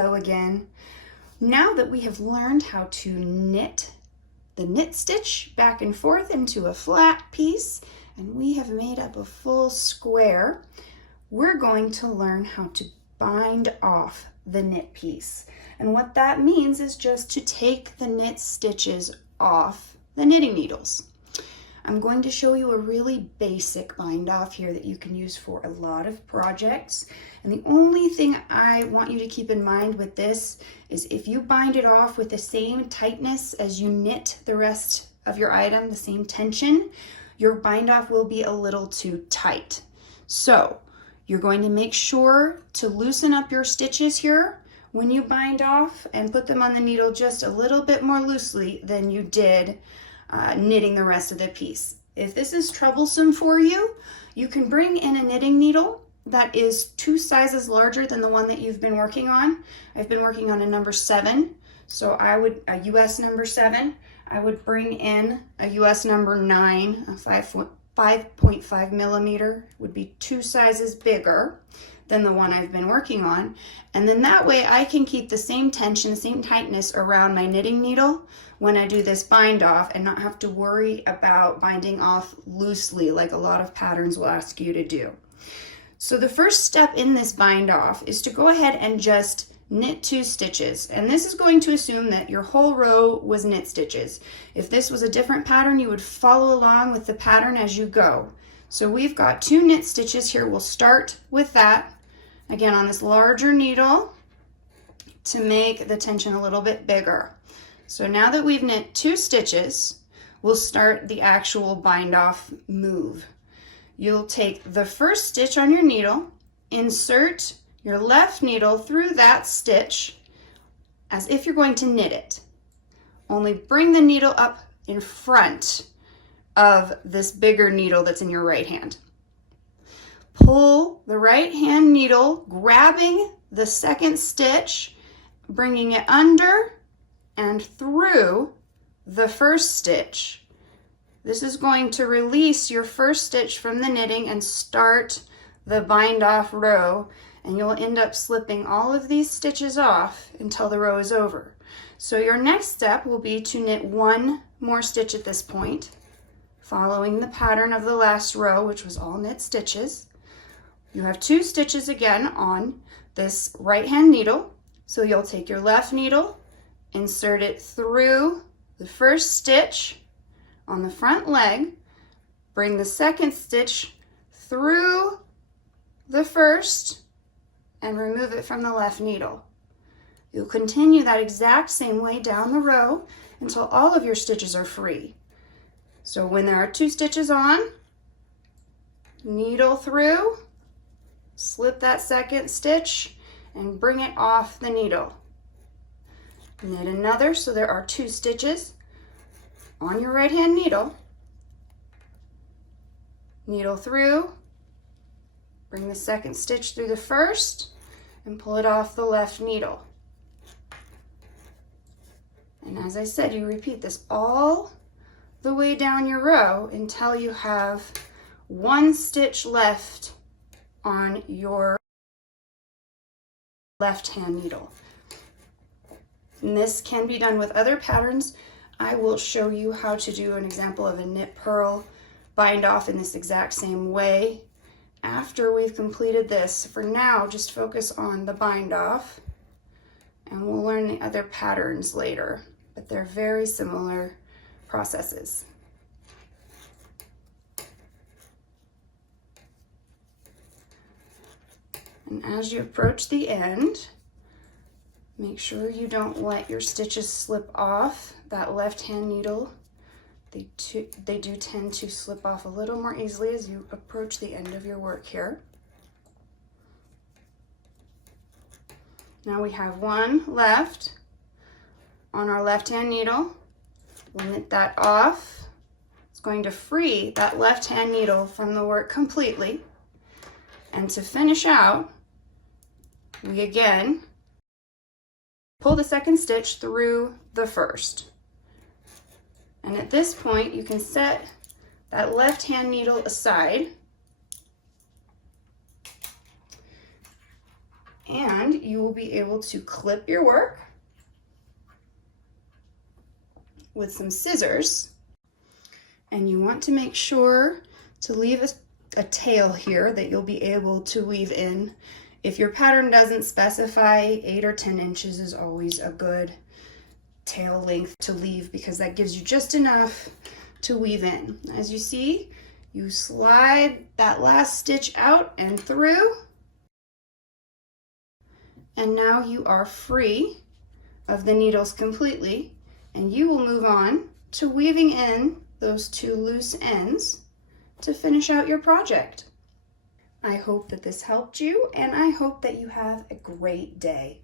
Hello again. Now that we have learned how to knit the knit stitch back and forth into a flat piece, and we have made up a full square, we're going to learn how to bind off the knit piece. And what that means is just to take the knit stitches off the knitting needles. I'm going to show you a really basic bind off here that you can use for a lot of projects. And the only thing I want you to keep in mind with this is if you bind it off with the same tightness as you knit the rest of your item, the same tension, your bind off will be a little too tight. So you're going to make sure to loosen up your stitches here when you bind off and put them on the needle just a little bit more loosely than you did knitting the rest of the piece. If this is troublesome for you, you can bring in a knitting needle that is 2 sizes larger than the one that you've been working on. I've been working on a number 7, so a US number 7. I would bring in a US number 9, a 5.5 millimeter, would be 2 sizes bigger than the one I've been working on. And then that way I can keep the same tension, same tightness around my knitting needle when I do this bind off and not have to worry about binding off loosely like a lot of patterns will ask you to do. So the first step in this bind off is to go ahead and just knit 2 stitches. And this is going to assume that your whole row was knit stitches. If this was a different pattern, you would follow along with the pattern as you go. So we've got 2 knit stitches here. We'll start with that. Again, on this larger needle to make the tension a little bit bigger. So now that we've knit 2 stitches, we'll start the actual bind off move. You'll take the first stitch on your needle, insert your left needle through that stitch as if you're going to knit it. Only bring the needle up in front of this bigger needle that's in your right hand. Pull the right hand needle, grabbing the second stitch, bringing it under and through the first stitch. This is going to release your first stitch from the knitting and start the bind off row, and you'll end up slipping all of these stitches off until the row is over. So your next step will be to knit 1 more stitch at this point, following the pattern of the last row, which was all knit stitches. You have 2 stitches again on this right hand needle. So you'll take your left needle, insert it through the first stitch on the front leg, bring the second stitch through the first and remove it from the left needle. You'll continue that exact same way down the row until all of your stitches are free. So when there are 2 stitches on, needle through, slip that second stitch and bring it off the needle. Knit another, so there are 2 stitches on your right hand needle. Needle through, bring the second stitch through the first and pull it off the left needle. And as I said, you repeat this all the way down your row until you have 1 stitch left on your left hand needle. And this can be done with other patterns. I will show you how to do an example of a knit purl bind off in this exact same way after we've completed this. For now, just focus on the bind off, and we'll learn the other patterns later, but they're very similar processes. And as you approach the end, make sure you don't let your stitches slip off that left hand needle. They do tend to slip off a little more easily as you approach the end of your work here. Now we have 1 left on our left hand needle. We'll knit that off. It's going to free that left hand needle from the work completely. And to finish out, we again pull the second stitch through the first. And at this point, you can set that left hand needle aside And you will be able to clip your work with some scissors. And you want to make sure to leave a tail here that you'll be able to weave in. If your pattern doesn't specify, 8 or 10 inches is always a good tail length to leave because that gives you just enough to weave in. As you see, you slide that last stitch out and through, and now you are free of the needles completely, and you will move on to weaving in those 2 loose ends to finish out your project. I hope that this helped you, and I hope that you have a great day.